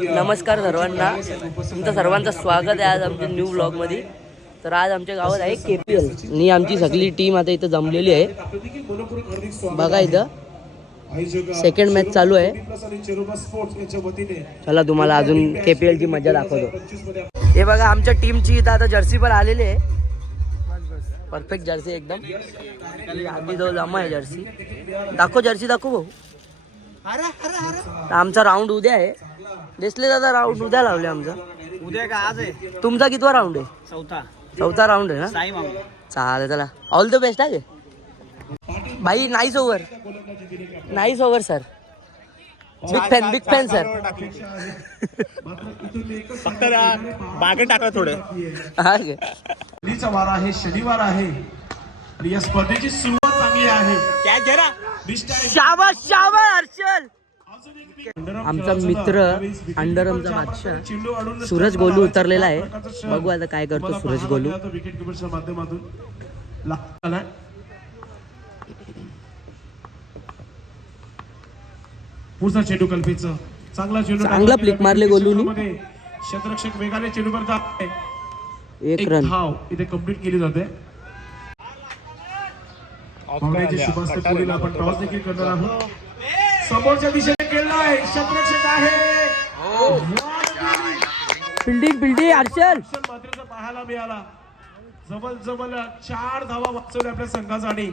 नमस्कार सर्वांना, तुमचं सर्वांचं स्वागत आहे आज आमच्या न्यू व्लॉगमध्ये. तर आज आमच्या गावात आहे KPL आणि आमची सगळी टीम आता इथं जमलेली आहे. बघा इथं सेकंड मॅच चालू आहे. चला तुम्हाला अजून KPL ची मजा दाखवतो. हे बघा आमच्या टीमची इथं आता जर्सी पण आलेली आहे. परफेक्ट जर्सी एकदम. आधी दो जमा आहे जर्सी. दाखव जर्सी दाखव भाऊ. आमचा राऊंड उद्या आहे. देसले दादा राऊंड उद्या लावले आमचा. उद्या का आज आहे? तुमचा कितवा राऊंड आहे? चौथा राऊंड आहे ना. चालेल चला ऑल द बेस्ट आहे भाई. Nice over sir. Big fan sir. फक्त बागे टाका थोडे. वार आहे, शनिवार आहे आणि या स्पर्धेची सुरुवात चांगली आहे. काय जरा शाबाश शाबाश हर्षल. आमचा मित्र अंडरमचा बादशाह सूरज गोलू उतरलेला आहे. बघू आता काय करतो सूरज गोलू. विकेट किपरच्या माध्यमातून पुढचा चेंडू कल्पेचं चांगला फ्लिक मारले गोलूनी. क्षेत्ररक्षक वेगाने चेंडूवर जात. एक रन धाव इथे कंप्लीट केली जाते. आपण टॉस देखील करणार आहोत. समोरच्या दिशेने खेळला आहे, क्षेत्ररक्षक आहे. फिल्डिंग हर्षल मात्रेचा पाहायला मिळाला. जवळ 4 धावा वाचवल्या आपल्या संघासाठी.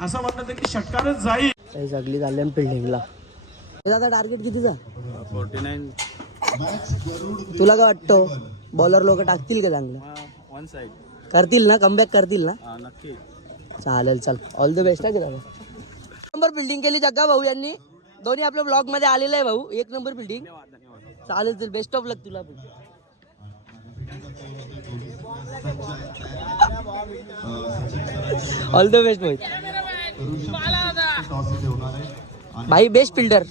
असं वाटतं की षटकारच जाईल. काही सगळी झाली फिल्डिंगला. दादा टार्गेट कितीचा? 49. तुला काय वाटतं बॉलर लोक टाकतील का चांगलं? वन साइड करतील ना, कमबॅक करतील ना? नक्की. चालेल चल ऑल द बेस्ट आहे दादा. नंबर बिल्डिंग केली जग्गा भाऊ यांनी. दोन्ही आपल्या ब्लॉग मध्ये आलेले आहे भाऊ. 1 नंबर बिल्डिंग. चालेल चल बेस्ट ऑफ लक तुला पण. ऑल द बेस्ट भाई. बेस्ट फिल्डर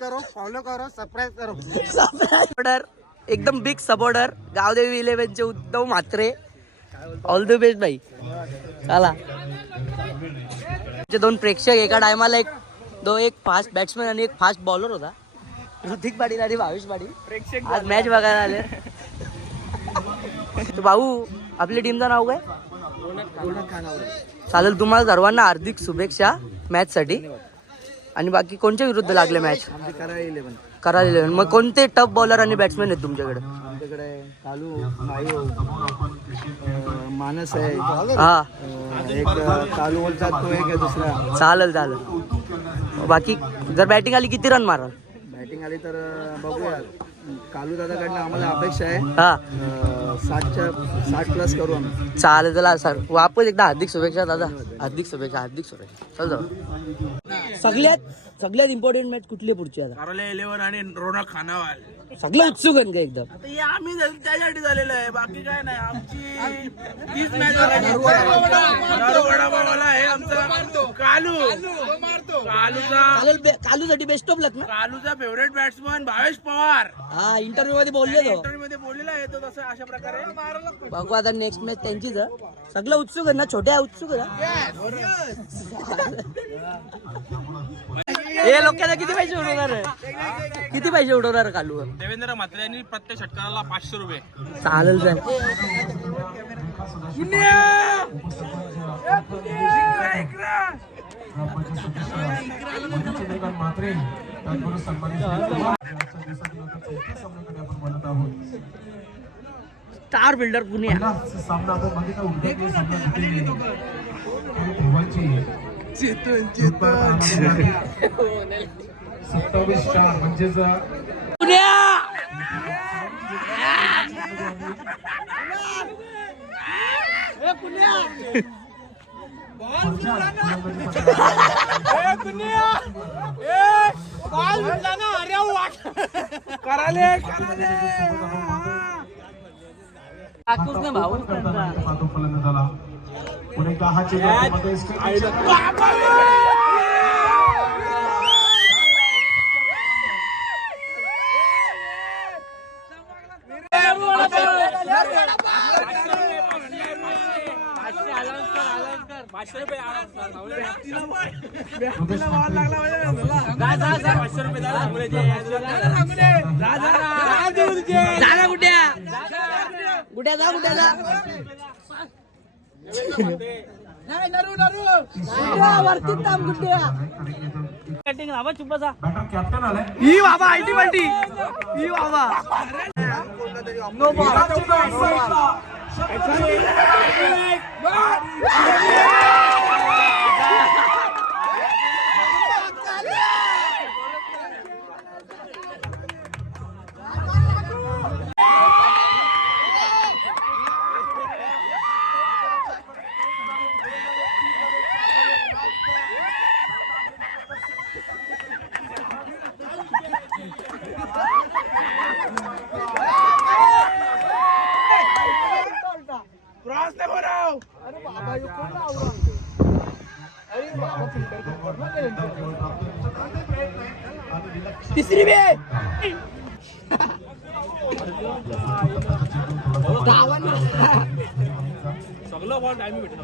करो, फॉलो करो, सबस्क्राइब करो. सपोर्टर एकदम बिग सपोर्टर गावदेवी 11 चे Uddhav Mhatre. All the best भाई. चला दोन प्रेक्षक एका टायमाला एक फास्ट बॅट्समॅन आणि एक फास्ट बॉलर होता. ऋतिक पाटील आणि भावेश पाटील आज मॅच बघायला आले. भाऊ आपली टीमचं नाव काय? चालेल तुम्हाला सर्वांना हार्दिक शुभेच्छा मॅच साठी. आणि बाकी कोणत्या विरुद्ध लागले मॅच? कराल 11. मग कोणते टफ बॉलर आणि बॅट्समॅन आहेत तुमच्याकडे? आमच्याकडे कालू, मानस आहे. हा एक कालू बोलतात तो, एक आहे दुसरा. चालेल. बाकी जर बॅटिंग आली किती रन माराल? बॅटिंग आली तर बघूया. कालू दादाकडनं आम्हाला अपेक्षा आहे हा 60 प्लस करू आम्ही. चालेल चला सर वापस एकदा हार्दिक शुभेच्छा दादा. हार्दिक शुभेच्छा. चल जाऊ. सगळ्यात इम्पॉर्टंट मॅच कुठली पुढची आता? कारले 11 आणि रोनक खानावाल. सगळं उत्सुक आहे का एकदम? आम्ही त्यासाठी झालेलं आहे, बाकी काय नाही. आमची 30 मॅच आहे. आमचा कालू कालूसाठी बेस्ट ऑफ लक ना. कालूचा फेवरेट बॅट्समन भावेश पवार. हा इंटरव्ह्यू मध्ये बोलले तो. इंटरव्ह्यू मध्ये बोललेला आहे तो तसं अशा प्रकारे. बघू आता नेक्स्ट मॅच त्यांचीच. सगळं उत्सुक आहे ना, छोट्या उत्सुक आहे. हे लोकांना किती पैसे उडवणार कालू? देवेंद्र म्हात्रे यांनी प्रत्येक षटकाराला 500 रुपये. चालेल सर. Star builder Pune. सामना आपण बघितला चेतन 27-4 म्हणजेच भाऊ पुणे जा कुठ्या कुठ्या जा कुठ्या जा कॅप्टन आलाय ही बाबा आयटी पार्टी ही बाबा क्रॉस नको राव अरे बाबा यो कोण आवरा अरे बाबा फिल्टर कर ना तिसरी बे सगळं बॉल टाइम भेटला